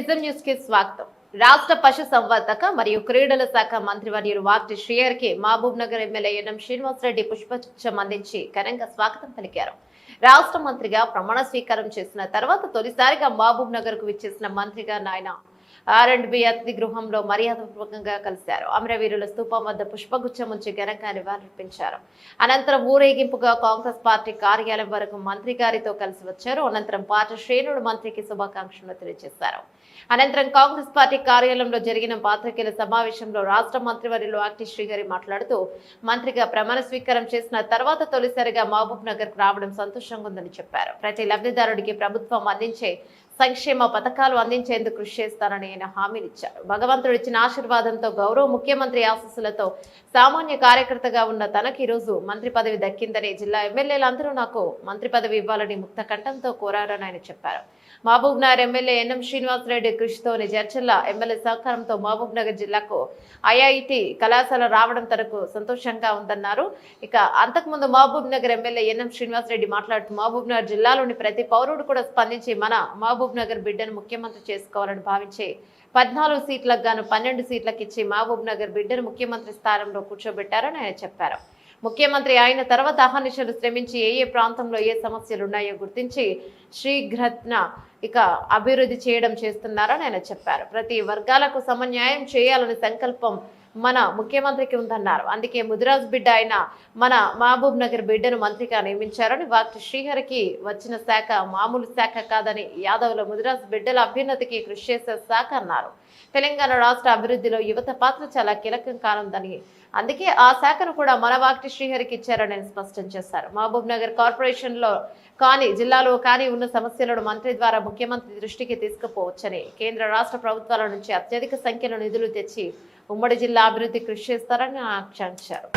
Vision news కి స్వాగతం. రాష్ట్ర పశు సంవర్ధక మరియు క్రీడల శాఖ మంత్రివర్యులు వాక్టి శ్రీయర్ కి మహబూబ్ నగర్ ఎమ్మెల్యే ఎన్ఎం శ్రీనివాసరెడ్డి పుష్పగుచ్చం అందించి ఘనంగా స్వాగతం పలికారు. రాష్ట్ర మంత్రిగా ప్రమాణ స్వీకారం చేసిన తర్వాత తొలిసారిగా మహబూబ్ నగర్ కు విచ్చేసిన మంత్రిగా నాయన R&B అతిథి గృహంలో మర్యాదపూర్వకంగా కలిశారు. అమరవీరుల స్తూపం వద్ద పుష్పగుచ్చం ఉంచి ఘనంగా నివాళులర్పించారు. అనంతరం ఊరేగింపుగా కాంగ్రెస్ పార్టీ కార్యాలయం వరకు మంత్రి గారితో కలిసి వచ్చారు. అనంతరం పార్టీ శ్రేణులు మంత్రికి శుభాకాంక్షలు తెలియజేశారు. అనంతరం కాంగ్రెస్ పార్టీ కార్యాలయంలో జరిగిన పాత్రికేయుల సమావేశంలో రాష్ట్ర మంత్రివర్యులు వాక్టి శ్రీహరి మాట్లాడుతూ మంత్రిగా ప్రమాణ స్వీకారం చేసిన తర్వాత తొలిసారిగా మహబూబ్ నగర్ కు రావడం సంతోషంగా ఉందని చెప్పారు. ప్రతి లబ్ధిదారుడికి ప్రభుత్వం అందించే సంక్షేమ పథకాలు అందించేందుకు కృషి చేస్తానని ఆయన హామీనిచ్చారు. భగవంతుడు ఇచ్చిన ఆశీర్వాదంతో గౌరవ ముఖ్యమంత్రి ఆశీస్సులతో సామాన్య కార్యకర్తగా ఉన్న తనకు ఈరోజు మంత్రి పదవి దక్కిందని, జిల్లా ఎమ్మెల్యేలందరూ నాకు మంత్రి పదవి ఇవ్వాలని ముక్త కంఠంతో కోరారని ఆయన చెప్పారు. Mahbubnagar MLA NM Srinivasa Reddy కృషితోని జడ్చర్ల ఎమ్మెల్యే సహకారంతో మహబూబ్ నగర్ జిల్లాకు IIT కళాశాల రావడం తనకు సంతోషంగా ఉందన్నారు. ఇక అంతకుముందు మహబూబ్ నగర్ ఎమ్మెల్యే ఎన్ఎం శ్రీనివాసరెడ్డి మాట్లాడుతూ మహబూబ్ నగర్ జిల్లాలోని ప్రతి పౌరుడు కూడా స్పందించి మన మహబూబ్ నగర్ బిడ్డను ముఖ్యమంత్రి చేసుకోవాలని భావించే 14 సీట్లకు గాను 12 సీట్లకు ఇచ్చి మహబూబ్ నగర్ బిడ్డను ముఖ్యమంత్రి స్థానంలో కూర్చోబెట్టారని ఆయన చెప్పారు. ముఖ్యమంత్రి అయిన తర్వాత అహర్నిశలు శ్రమించి ఏ ప్రాంతంలో ఏ సమస్యలు ఉన్నాయో గుర్తించి శీఘ్రత్న అభివృద్ధి చేయడం చేస్తున్నారని ఆయన చెప్పారు. ప్రతి వర్గాలకు సమన్యాయం చేయాలని సంకల్పం మన ముఖ్యమంత్రికి ఉందన్నారు. అందుకే ముదిరాజ్ బిడ్డ అయిన మన మహబూబ్ నగర్ బిడ్డను మంత్రిగా నియమించారని, వాక్టి శ్రీహరికి వచ్చిన శాఖ మామూలు శాఖ కాదని, యాదవుల ముదిరాజ్ బిడ్డల అభ్యున్నతికి కృషి చేసే శాఖ అన్నారు. తెలంగాణ రాష్ట్ర అభివృద్ధిలో యువత పాత్ర చాలా కీలకం కానుందని, అందుకే ఆ శాఖను కూడా మన వాక్టి శ్రీహరికి ఇచ్చారని స్పష్టం చేశారు. మహబూబ్ నగర్ కార్పొరేషన్ లో కానీ జిల్లాలో కానీ ఉన్న సమస్యలను మంత్రి ద్వారా ముఖ్యమంత్రి దృష్టికి తీసుకుపోవచ్చని, కేంద్ర రాష్ట్ర ప్రభుత్వాల నుంచి అత్యధిక సంఖ్యలో నిధులు తెచ్చి ఉమ్మడి జిల్లా అభివృద్ధి కృషి చేస్తారని ఆకాంక్షించారు.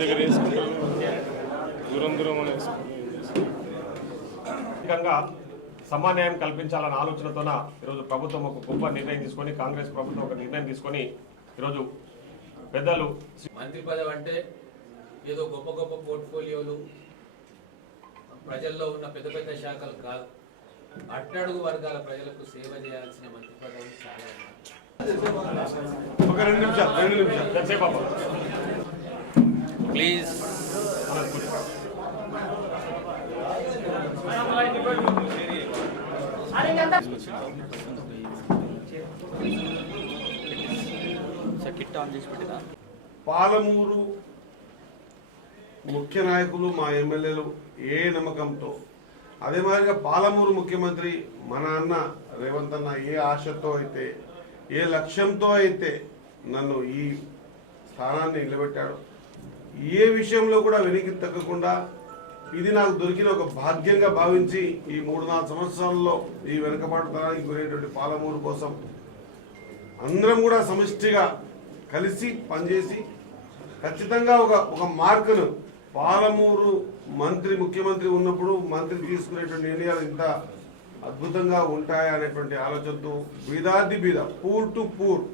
దగ్గర వేసుకుంటారు, దూరం సమాన్యాయం కల్పించాలన్న ఆలోచనతోన ఈరోజు ప్రభుత్వం ఒక గొప్ప నిర్ణయం తీసుకొని, కాంగ్రెస్ ప్రభుత్వం ఒక నిర్ణయం తీసుకొని ఈరోజు పెద్దలు మంత్రి పదవి అంటే ఏదో గొప్ప గొప్ప పోర్ట్ఫోలియోలు ప్రజల్లో ఉన్న పెద్ద పెద్ద శాఖలు కాదు, అట్టడుగు వర్గాల ప్రజలకు సేవ చేయాల్సిన మంత్రి పదవి చాలా. ఒక 2 నిమిషాలు ప్లీజ్. పాలమూరు ముఖ్య నాయకులు మా ఎమ్మెల్యేలు ఏ నమ్మకంతో, అదే మాదిరిగా పాలమూరు ముఖ్యమంత్రి మన అన్న రేవంత్ అన్న ఏ ఆశతో అయితే, ఏ లక్ష్యంతో అయితే నన్ను ఈ స్థానాన్ని నిలబెట్టాడు, ఏ విషయంలో కూడా వెనక్కి తగ్గకుండా ఇది నాకు దొరికిన ఒక భాగ్యంగా భావించి ఈ 3-4 సంవత్సరాల్లో ఈ వెనుకబాటుతనానికి గురైనటువంటి పాలమూరు కోసం అందరం కూడా సమిష్టిగా కలిసి పనిచేసి ఖచ్చితంగా ఒక మార్కును పాలమూరు ముఖ్యమంత్రి ఉన్నప్పుడు మంత్రి తీసుకునేటువంటి నిర్ణయాలు ఇంత అద్భుతంగా ఉంటాయనేటువంటి ఆలోచనతో బీదాది బీద, పూర్ టు పూర్,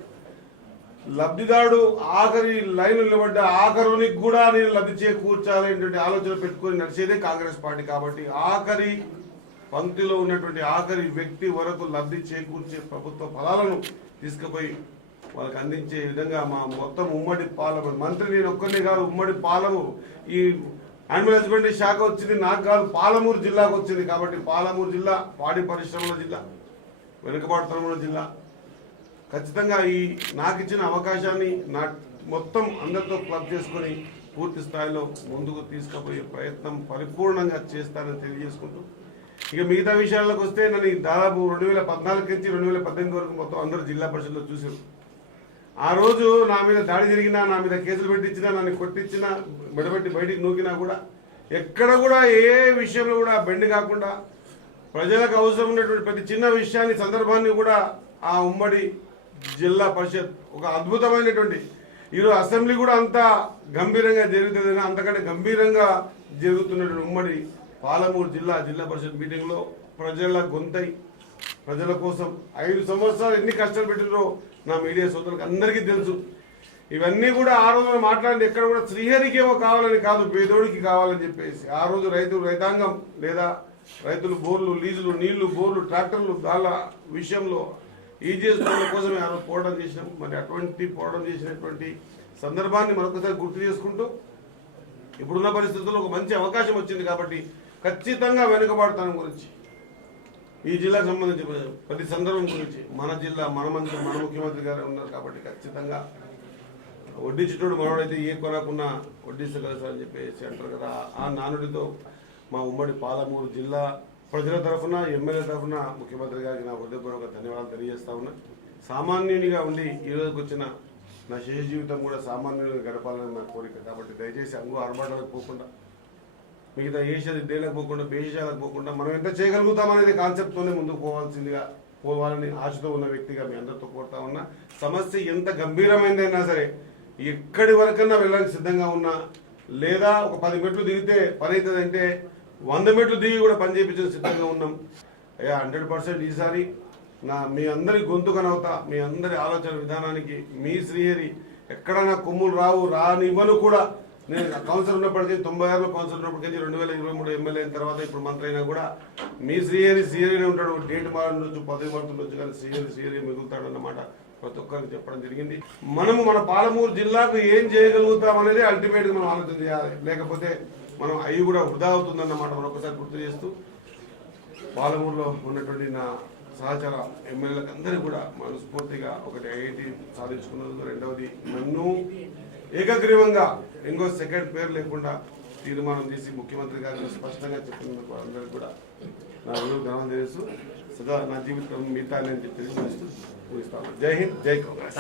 లబ్ధిదారుడు ఆఖరి లైన్ నిలబడ్డ ఆఖరునికి కూడా నేను లబ్ధి చేకూర్చాలనేటువంటి ఆలోచన పెట్టుకొని నడిచేదే కాంగ్రెస్ పార్టీ. కాబట్టి ఆఖరి పంక్తిలో ఉన్నటువంటి ఆఖరి వ్యక్తి వరకు లబ్ధి చేకూర్చే ప్రభుత్వ ఫలాలను తీసుకుపోయి వాళ్ళకి అందించే విధంగా మా మొత్తం ఉమ్మడి పాలమూరు మంత్రి నేను ఒక్కరినే కాదు, ఉమ్మడి పాలమూరు ఈ యానిమల్ హస్బెండరీ శాఖ వచ్చింది నాకు కాదు, పాలమూరు జిల్లాకు వచ్చింది. కాబట్టి పాలమూరు జిల్లా పాడి పరిశ్రమల జిల్లా, వెనుకబాటుతనముల జిల్లా. ఖచ్చితంగా ఈ నాకు ఇచ్చిన అవకాశాన్ని నా మొత్తం అందరితో క్లబ్ చేసుకొని పూర్తి స్థాయిలో ముందుకు తీసుకుపోయే ప్రయత్నం పరిపూర్ణంగా చేస్తానని తెలియజేసుకుంటూ, ఇక మిగతా విషయాలకు వస్తే నన్ను దాదాపు 2014 నుంచి 2018 వరకు మొత్తం అందరూ జిల్లా పరిషత్లో చూశారు. ఆ రోజు నా మీద దాడి జరిగినా, నా మీద కేసులు పెట్టించినా, నన్ను కొట్టించినా, మెడబెట్టి బయటికి నూకినా కూడా ఎక్కడ కూడా ఏ విషయంలో కూడా బెండ్ కాకుండా ప్రజలకు అవసరం ఉన్నటువంటి ప్రతి చిన్న విషయాన్ని సందర్భాన్ని కూడా ఆ ఉమ్మడి జిల్లా పరిషత్ ఒక అద్భుతమైనటువంటి ఈరోజు అసెంబ్లీ కూడా అంత గంభీరంగా జరుగుతుంది, అంతకంటే గంభీరంగా జరుగుతున్నటువంటి ఉమ్మడి పాలమూరు జిల్లా పరిషత్ మీటింగ్లో ప్రజల గొంతై ప్రజల కోసం 5 సంవత్సరాలు ఎన్ని కష్టాలు పెట్టినో నా మీడియా సోదరులకు అందరికీ తెలుసు. ఇవన్నీ కూడా ఆ రోజు మాట్లాడింది ఎక్కడ కూడా శ్రీహరికి ఏమో కావాలని కాదు, పేదోడికి కావాలని చెప్పేసి ఆ రోజు రైతాంగం లేదా రైతులు బోర్లు లీజులు నీళ్లు బోర్లు ట్రాక్టర్లు దాళ్ళ విషయంలో ఈజీఎస్ కోసమే ఆ రోజు పోరాటం చేసినాం. మరి అటువంటి పోరాటం చేసినటువంటి సందర్భాన్ని మరొకసారి గుర్తు చేసుకుంటూ ఇప్పుడున్న పరిస్థితుల్లో ఒక మంచి అవకాశం వచ్చింది కాబట్టి ఖచ్చితంగా వెనుకబాటుతనం గురించి ఈ జిల్లాకు సంబంధించి ప్రతి సందర్భం గురించి మన జిల్లా మన ముఖ్యమంత్రి గారు ఉన్నారు కాబట్టి ఖచ్చితంగా వడ్డించేటోడు మనోడైతే ఏ కొనకున్నా వడ్డిస్తగలుగుతారని చెప్పేసి అంటారు కదా. ఆ నానుడితో మా ఉమ్మడి పాలమూరు జిల్లా ప్రజల తరఫున ఎమ్మెల్యే తరఫున ముఖ్యమంత్రి గారికి నా హృదయపూర్వక ధన్యవాదాలు తెలియజేస్తా ఉన్నా. సామాన్యునిగా ఉండి ఈ రోజుకి వచ్చిన నా శేష జీవితం కూడా సామాన్యునిగా గడపాలని నా కోరిక కాబట్టి దయచేసి ఆర్భాటాలకు పోకుండా మిగతా దేశాలకు పోకుండా దేశాలకు పోకుండా మనం ఎంత చేయగలుగుతామనేది కాన్సెప్ట్తోనే ముందుకు పోవాలని ఆశతో ఉన్న వ్యక్తిగా మీ అందరితో కోరుతా ఉన్నా. సమస్య ఎంత గంభీరమైందైనా సరే ఎక్కడి వరకన్నా వెళ్ళడానికి సిద్ధంగా ఉన్నా, లేదా ఒక 10 మెట్లు దిగితే పని అవుతుందంటే 100 మెట్లు దిగి కూడా పని చేయించడానికి సిద్ధంగా ఉన్నాం. 100% ఈసారి మీ అందరి గొంతుకనవుతా, మీ అందరి ఆలోచన విధానానికి మీ శ్రీహరి ఎక్కడైనా కొమ్ములు రానివ్వను కూడా. నేను కౌన్సిలర్ ఉన్నప్పటికీ 96లో కౌన్సిలర్ ఉన్నప్పటికీ 2023 ఎమ్మెల్యే అయిన తర్వాత ఇప్పుడు మంత్రి అయినా కూడా మీ శ్రీహరినే ఉంటాడు. డేట్ మారుండొచ్చు, పదవి మారుతుండొచ్చు, కానీ శ్రీహరి మిగులుతాడు అన్నమాట ప్రతి ఒక్కరికి చెప్పడం జరిగింది. మనము మన పాలమూరు జిల్లాకు ఏం చేయగలుగుతాం అనేది అల్టిమేట్గా మనం ఆలోచన చేయాలి, లేకపోతే మనం అవి కూడా వృధా అవుతుందన్నమాట మరొకసారి గుర్తు చేస్తూ పాలమూరులో ఉన్నటువంటి నా సహచర ఎమ్మెల్యేలకు అందరికీ కూడా మనస్ఫూర్తిగా ఒకటి ఐఐటి సాధించుకున్నందుకు, రెండవది నన్ను ఏకగ్రీవంగా ఇంకో సెకండ్ పేరు లేకుండా తీర్మానం చేసి ముఖ్యమంత్రి గారిని స్పష్టంగా చెప్పినందుకు అందరికీ కూడా నా ధన్యవాదాలు తెలుసు. సదా నా జీవితం మిగతా నేను తెలియజేస్తూ ముగిస్తాను. జై హింద్, జై కాంగ్రెస్.